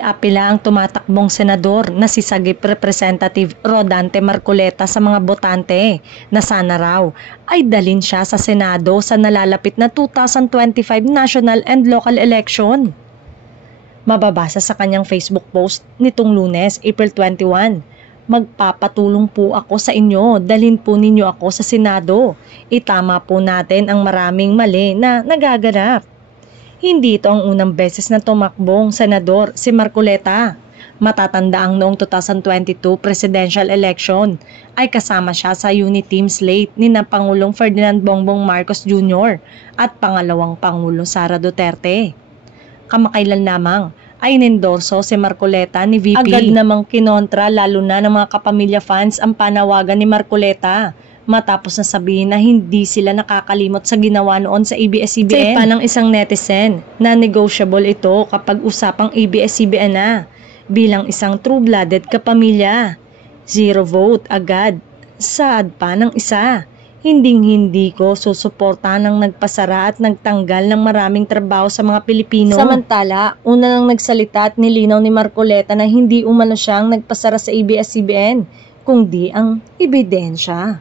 apela ang tumatakbong senador na si Sagip Representative Rodante Marcoleta sa mga botante na sana raw ay dalhin siya sa Senado sa nalalapit na 2025 national and local election. Mababasa sa kanyang Facebook post nitong Lunes, April 21, "Magpapatulong po ako sa inyo, dalhin po ninyo ako sa Senado. Itama po natin ang maraming mali na nagaganap." Hindi ito ang unang beses na tumakbong senador si Marcoleta. Matatandaang noong 2022 presidential election ay kasama siya sa unit team slate ni na Pangulong Ferdinand Bongbong Marcos Jr. at pangalawang Pangulo Sara Duterte. Kamakailan lamang ay inendorso si Marcoleta ni VP. Agad namang kinontra lalo na ng mga kapamilya fans ang panawagan ni Marcoleta matapos na sabihin na hindi sila nakakalimot sa ginawa noon sa ABS-CBN. Sa ipa ng isang netizen na negotiable ito kapag usapang ABS-CBN na bilang isang true-blooded kapamilya. 0 vote agad. Saad pa ng isa. Hinding-hindi ko susuportahan ng nagpasara at nagtanggal ng maraming trabaho sa mga Pilipino. Samantala, una nang nagsalita at nilinaw ni Marcoleta na hindi umano siyang nagpasara sa ABS-CBN, kundi ang ebidensya.